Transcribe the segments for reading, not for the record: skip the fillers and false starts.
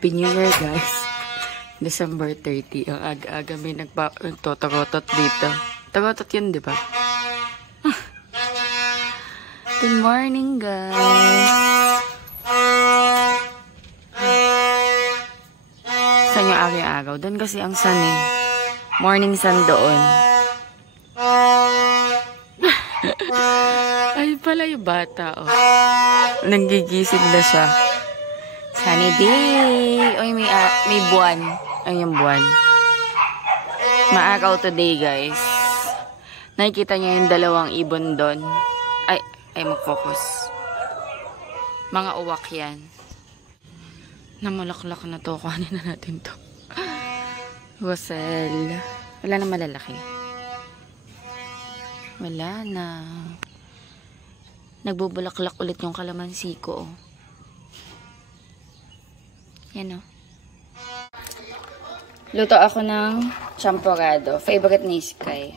Happy New Year, guys. December 30. Ang aga-aga may nagtotokotot dito. Tagotot yun, di ba? Good morning, guys. Saan yung aking agaw? Doon kasi ang sun eh. Morning sun doon. Ay pala yung bata, oh. Nanggigising na siya. Sunny day. Uy, may buwan. Ay, yung buwan. Maagaw today, guys. Nakikita niyo yung dalawang ibon doon. Ay, mag-focus. Mga uwak yan. Namulaklak na to. Kuhanin na natin to. Wasel. Wala na malalaki. Wala na. Nagbubulaklak ulit yung kalamansi ko, oh. Yan, oh. Luto ako ng champorado. Favorite ni Sky.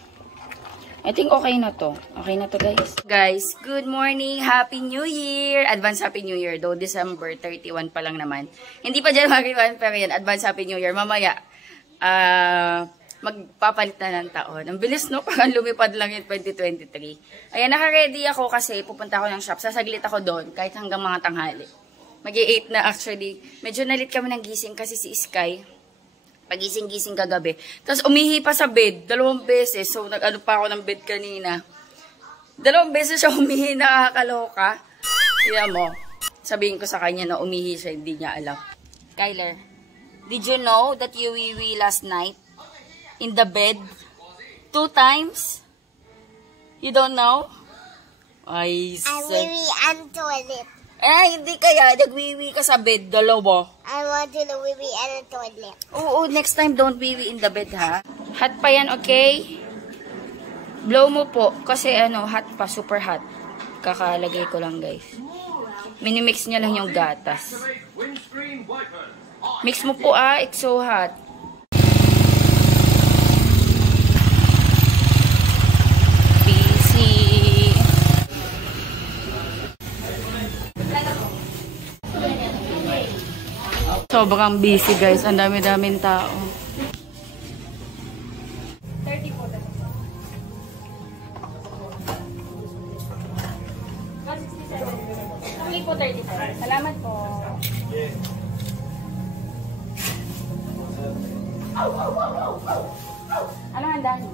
I think okay na to. Okay na to, guys. Guys, good morning. Happy New Year. Advance Happy New Year. Though December 31 pa lang naman. Hindi pa January 1, pero yan. Advance Happy New Year. Mamaya, magpapalit na ng taon. Ang bilis, no? Parang lumipad lang yung 2023. Ayan, naka-ready ako kasi pupunta ako ng shop. Sasaglit ako doon kahit hanggang mga tanghali. Mag-8 na actually. Medyo nalit kami ng gising kasi si Sky. Pagising-gising kagabi. Tapos umihi pa sa bed. 2 beses. So, nag-ano pa ako ng bed kanina. 2 beses siya umihi, nakakaloka. Kaya mo, sabihin ko sa kanya na umihi siya, hindi niya alam. Kyler, did you know that you wee-wee last night? In the bed? 2 times? You don't know? I wee-wee and toilet. Hindi kaya. Nag-wee-wee ka sa bed. 2. I want to the wee-wee and the toilet. Oo, next time don't wee-wee in the bed, ha? Hot pa yan, okay? Blow mo po. Kasi hot pa. Super hot. Kakalagay ko lang, guys. Minimix niya lang yung gatas. Mix mo po, It's so hot. Sobrang busy, guys. Ang dami-daming tao. 30 po. 167. Kami po 35. Salamat po. Ano handa niyo?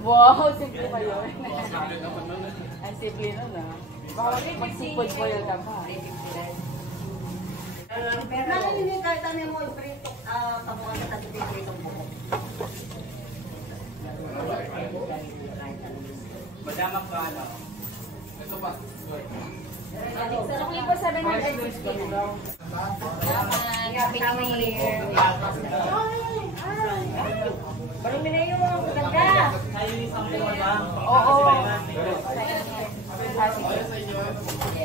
Wow, simple pa yun. Ang simple nun, ah. Baka magsipod po yun ka pa. Bakit hindi kahit ano mo yung prito, tabukan sa tabi yung pritong buko? Madamak ka, ano? Ito ba? Sukli po 760. Happy New Year. Parang minayo mo, ganda. Oo.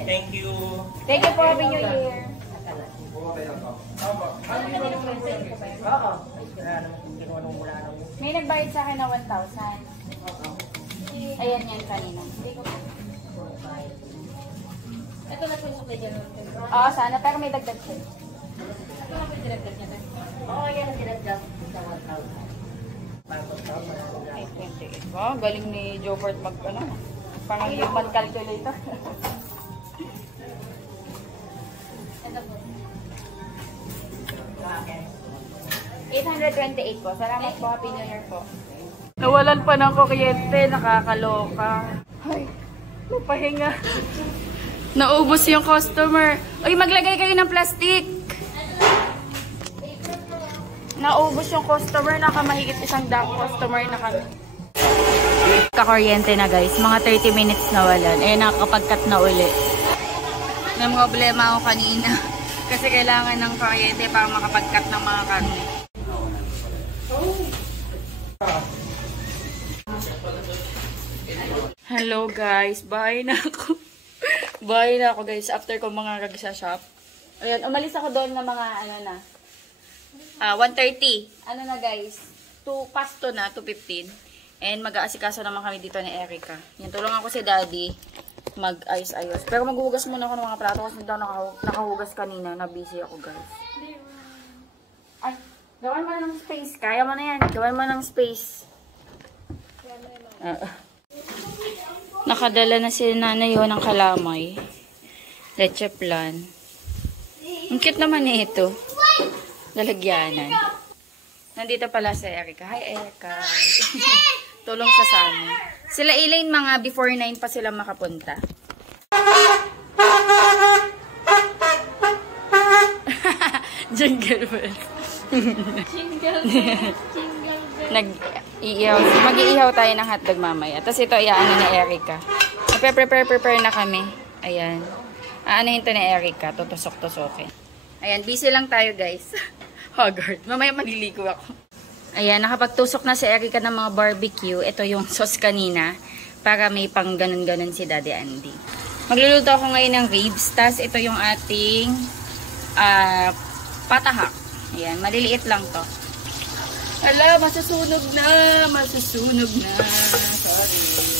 Thank you. Thank you po, Happy New Year. May nagbayad sa akin na 1,000. Ayan yan kanina. Ito na po yung suklay dyan. Oo, sana. Pero may dagdag siya. Ito na po yung dinagdag niya. Oo, yan ang dinagdag sa 1,000. Ay, 28. Wow, galing ni Jobert parang human calculator. Ito po. 828 po. Salamat po. Happy New Year po. Nawalan pa ng kuryente. Nakakaloka. Ay, pahinga. Naubos yung customer. Uy, maglagay kayo ng plastic. Naubos yung customer. Nakamahigit 100 customer na kami. Kakuryente na, guys. Mga 30 minutes na walan. Eh, nakakapag-cut na uli. May mga problema ako kanina. Kasi kailangan ng kuryente para makapag-cut ng mga karne. Hello, guys. Bye na ako. Bye na ako, guys. After ko mga rag sa shop. Ayan, umalis ako doon ng mga 1:30. Guys? 2 past 2 na, 2:15. And mag-aasikaso naman kami dito ni Erica. Yan, tulungan ko si Daddy. mag-ayos-ayos. Pero maghuhugas muna ako ng mga plato kasi hindi ako nakahugas kanina. Na-busy ako, guys. Ay, gawan mo na ng space. Kaya mo na yan. Gawan mo ng space. Nakadala na si nanay yun ng kalamay. Leche plan. Ang cute naman ito. Lalagyanan. Nandito pala si Erica. Hi, Erica. Tulong sa amin. Sila Elaine, mga before 9 pa sila makapunta. Jingle bells. Jingle bells. Mag-iihaw tayo ng hotdog mamaya. Tapos ito, iaano ni Erica. Prepare na kami. Ayan. Aanohin to ni Erica. Tutusok-tusokin. Ayan, busy lang tayo, guys. Haggard. Mamaya maliligo ako. Ayan, nakapagtusok na si Erica ng mga barbecue. Ito yung sauce kanina. Para may pang ganun-ganun si Daddy Andy. Magluluto ako ngayon ng ribs. Tapos ito yung ating patahak. Ayan, maliliit lang to. Ala, masusunog na. Masusunog na. Sorry.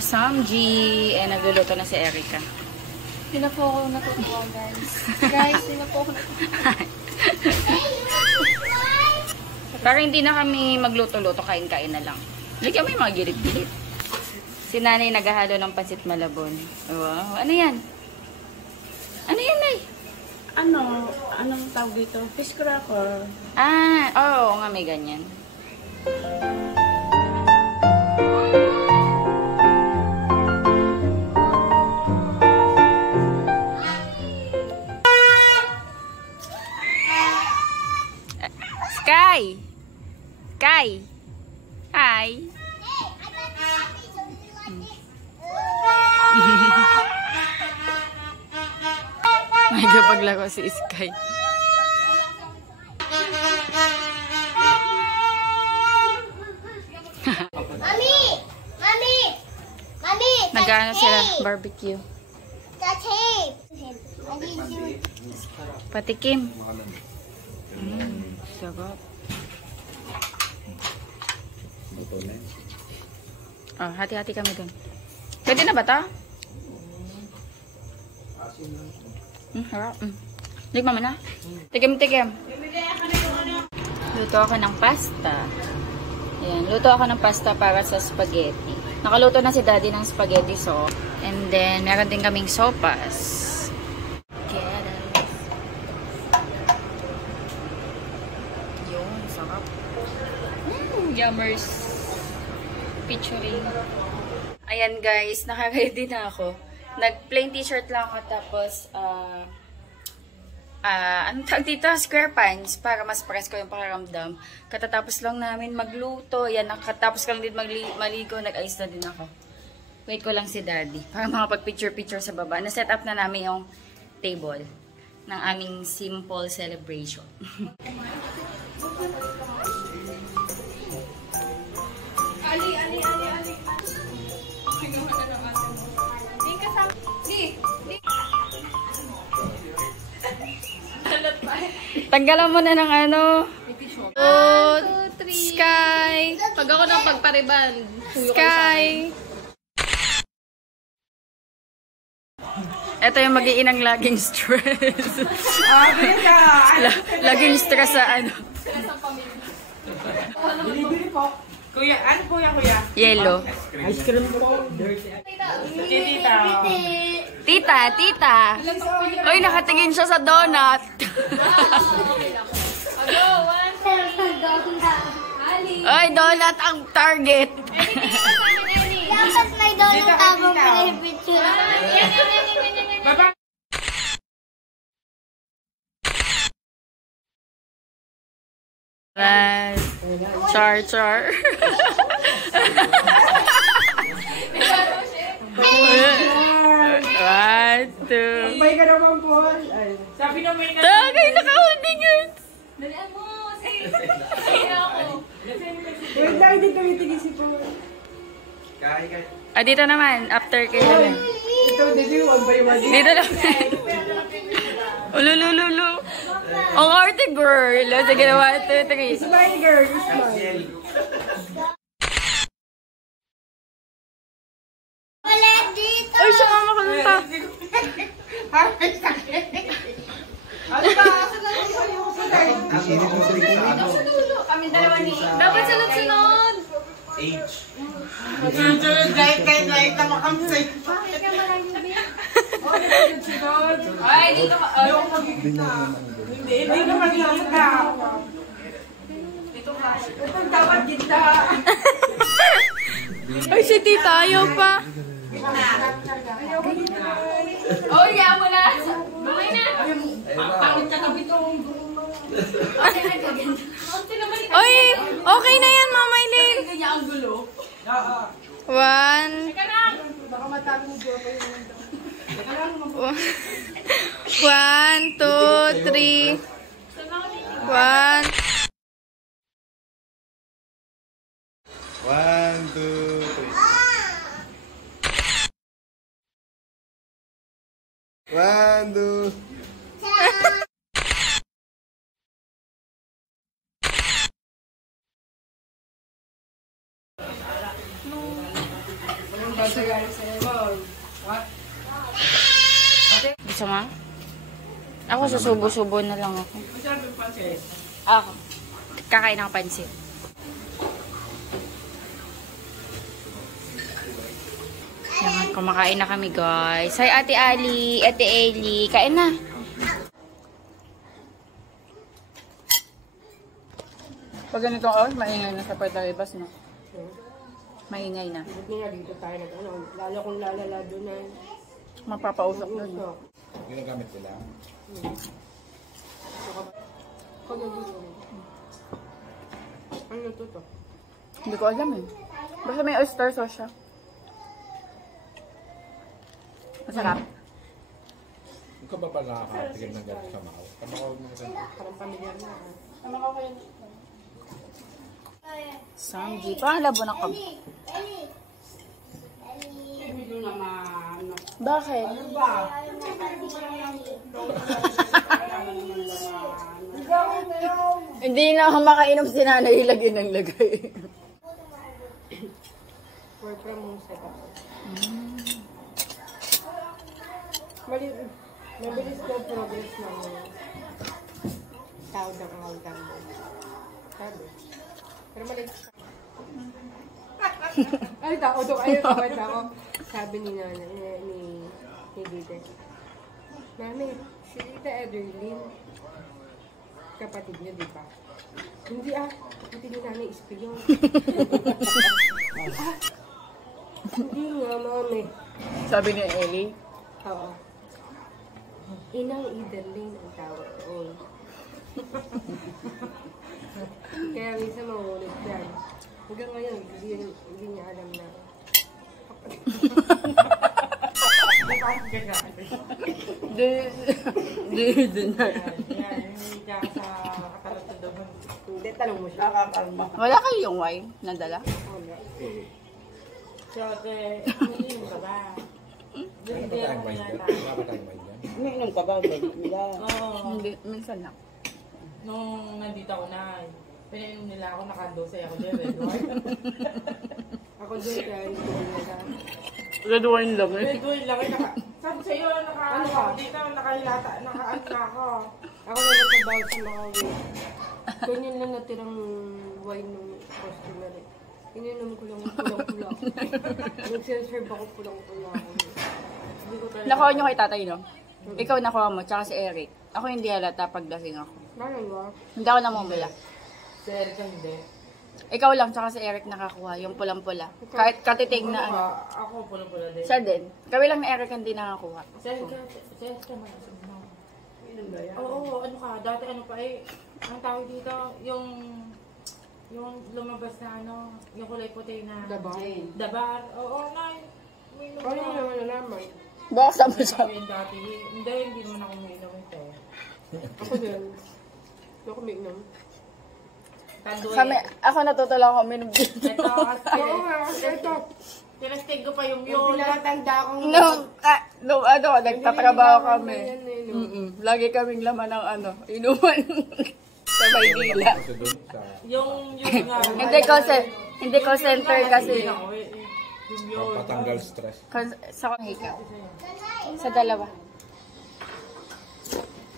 Samji. Nagluluto na si Erica. Hindi na po ako natutuwa, guys. Guys, hindi na po ako natutuwa. Para hindi na kami magluto-luto, kain-kain na lang. Lagyan mo yung mga gilid-gilid. Si nanay naghahalo ng pansit malabon. Wow. Ano yan? Ano yan, Nay? Anong tawag dito? Fish cracker. Oo nga, may ganyan. Sky! Sky! Hi! May kapaglako si Sky. Mami! Mami! Mami! Nag-ano sila? Barbecue. The tape! I need you. Patikim. Sarap. Oh, hati-hati kami dun. Pwede na ba ito? Harap. Ligma mo na. Tikim-tikim. Luto ako ng pasta. Ayan, luto ako ng pasta para sa spaghetti. Nakaluto na si Daddy ng spaghetti sauce. And then, meron din kaming sopas. Yun, sarap. Yummers. Featuring. Ayan guys, naka-ready na ako. Nag-plain t-shirt lang ako tapos anong tawag dito? Square pants para mas presko yung pakiramdam. Katatapos lang namin magluto. Yan, nakatapos ko lang din maligo. Nag-ayos na din ako. Wait ko lang si Daddy. Para makapag-picture-picture sa baba. Na-set up na namin yung table ng aming simple celebration. Ali. Tanggalan mo na ng ano. Sky. Pag ako nang pagpariban, Sky. Ito yung mag-iinang laging stress. Laging stress sa ano. Kuya, ano kuya? Yellow. Ice cream po. Tita. Uy, nakatingin siya sa donut. Uy, donut ang target. Dapat may donut habang pinipicture. Char. One, two. May ka naman po. Sabi na may ka. Tagay, naka-holding hands. Dalian mo, sis. Kaya ako. Wait lang, hindi tumitigis si Paul. Dito naman, after kayo naman. Ito, dito yung one by one. Dito naman. Ululululu. Ang arte girl. Sige na, 1, 2, 3. Smile, girl. Smile. Wala dito. Ay, siya nga makalunta. Ano ba? Kami dalawa ni. Dapat sunod-sunod. Age. Sunod-sunod. Kahit na makamsay. Ay, dito ka. Ayaw ko magigita. Hindi ka magigita. Dito ka. Itong dapat gita. Ay, si tita, ayaw pa. Oh, iya mo na. Bumay na. Pangit ka tabi itong Oy, okay na yan, Mama Eileen. kanya ang gulo. 1. Baka matalo mo pa yung 1, 2, 3. 1. 1, 2, 3. 1, 2. Gusto mo? Ako susubo-subo na lang ako. Ako. Kakain ng pansit. Yan, kumakain na kami, guys. Hi, Ate Ali, Ate Eli. Kain na. Pag ganitong oras, maingay na sa Puerto-Ribas, no? Maingay na. Buti nga dito tayo nag-ano, lalo kung lalala doon na Mapapausap doon. usok. Ginagamit nila. Kaya dito. Ano to to? Hindi ko alam eh. Basta may oyster sauce siya. Masarap. Huwag ka ba ba nakakatigil ng gano'n sa Macau? Sa Macau mo kasi. Parang pamilyar na. Samji. Parang labo na kami. Bakit? Hindi na ako makainom si nanay, lagay ng lagay. Work from home setup. Mabilis na progress ng tao ng accountant mo. Sabi. Pero maliit. Ay, tao to. Ayun, tawad ako. Sabi ni Nana, ni Dita. Mami, si Tita Ederlyn, kapatid niyo, di ba? Hindi kapatid ni Nana ispiyon. Hindi nga, Mami. Sabi ni Ellie. Oo. Inang Ederlyn ang tawag. Kaya minsan mahulog yan. Hanggang ngayon, hindi niya alam na. Hindi na. Hindi ka sa katalatudoban. Hindi, tanong mo siya. Nakakalma. Wala kayong wine na dala? Wala. So, umiinom ka ba? Wala ba tayong wine dyan? Wala ba tayong wine dyan? Umiinom ka ba? Oo. Hindi, minsan lang. Nung nandito ako na, pinainom nila ako, naka-12 ako dyan, red wine. Ako doon kaya hindi ko nila. Red wine lang eh. Red wine lang eh. Sabi sa'yo, ano ako dito, nakahilata, naka-ano na ako. Ako na nagtrabaho sa mga win. Ganyan lang natirang wine ng customer eh. Ininom ko lang pulang-pula. Nag-serve ako pulang-pula ako. Hindi ko talaga. Nakuha nyo kay tatay, no? Ikaw nakuha mo, tsaka si Eric. Ako hindi halata pag lasing ako. Parang ba? Hindi ako namumula. Si Erica hindi. Ikaw lang, tsaka si Eric nakakuha, yung pulang-pula. Kahit katitig na ano. Ako pulang-pula din. Siya din. Kami lang ni Eric hindi nakakuha. Si Erica malasig na. Oo, ano ka, dati ano pa eh, ang tawag dito, yung lumabas na ano, yung kulay puti na Dabar. dabar. Oo, na, may Ano mo naman nalaman? Baka sa mo siya. Sabi yung dati, hindi naman ako umiinom ito. Ako din. Hindi ako umiinom. Tanduay. Kami, ako natutulang ako minum din. Ito, Oo nga, ito. tinastig ko pa yung Yung yun. pinakatanda kong... Nung ano, nagtatrabaho kami. Yan eh, no? Lagi kaming laman ng ano, inuman. Sa Maynila. Kasi doon sa... Yung nga. Hindi ko center kasi. Yung yun. Patanggal stress. Sa hika. Sa dalawa.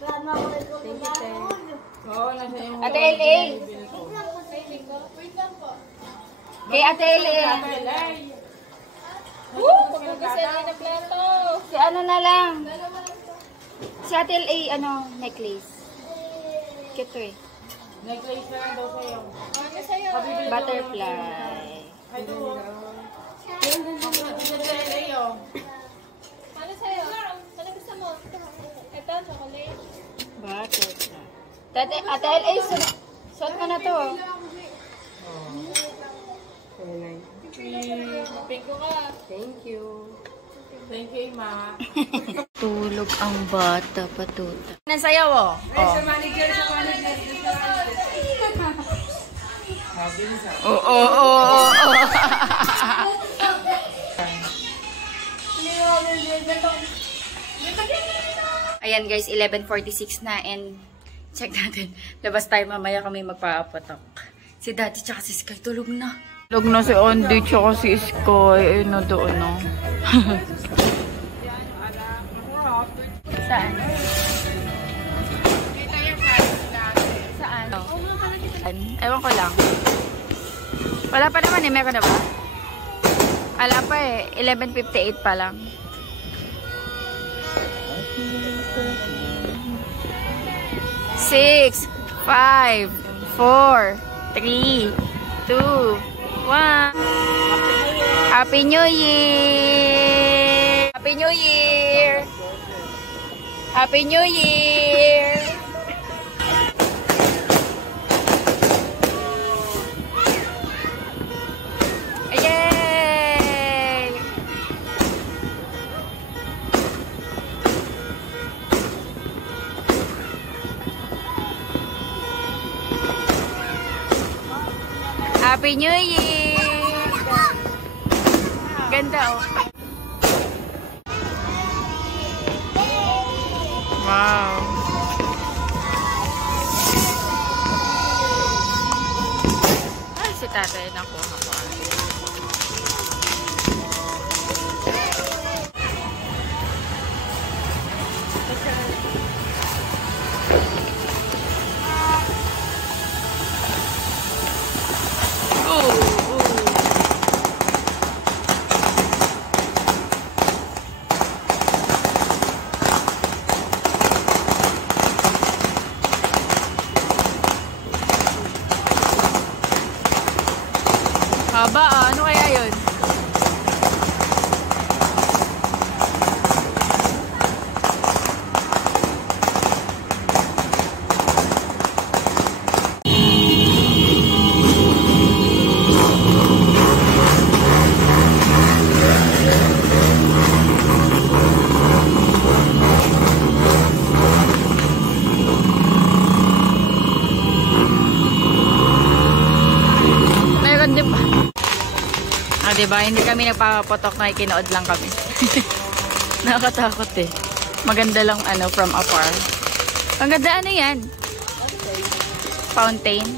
Thank you, te. Oo, nasa yung... Ate LA. Kay Ate LA. Si ano na lang. Si Ate LA, ano, necklace. Cute to eh. Necklace na lang daw sa'yo. Butterfly. Ay, ito. Ito sa LA, oh. Ano sa'yo? Ano gusto mo? Ito, chocolate. Butterfly. Ate LA, suot mo na to. Very nice. Pink ko ka. Thank you. Thank you, Ma. Tulog ang bata, patuta. Nasayaw, oh. Oh. Oo, oo, oo. Ayan guys, 11:46 na and check natin. Labas tayo mamaya kami magpaapatok. Si Daddy tsaka si Sky tulog na. Tulog na si Andy tsaka si Sky. Ayun na doon, no? Saan? Saan? Ewan ko lang. Wala pa naman eh. Meron na ba? Wala pa eh. 11:58 pa lang. Six, 5, 4, 3, 2, 1. Happy New Year! Happy New Year! Happy New Year! Yay! Happy New Year! Ganda oh. Wow. Ay, si tatay nakuha ko. Haba ah. Ano kaya yun? Ah, diba? Hindi kami nagpapapotok na ikinood lang kami. Nakakatakot eh. Maganda lang from afar. Ang ganda yan? Fountain.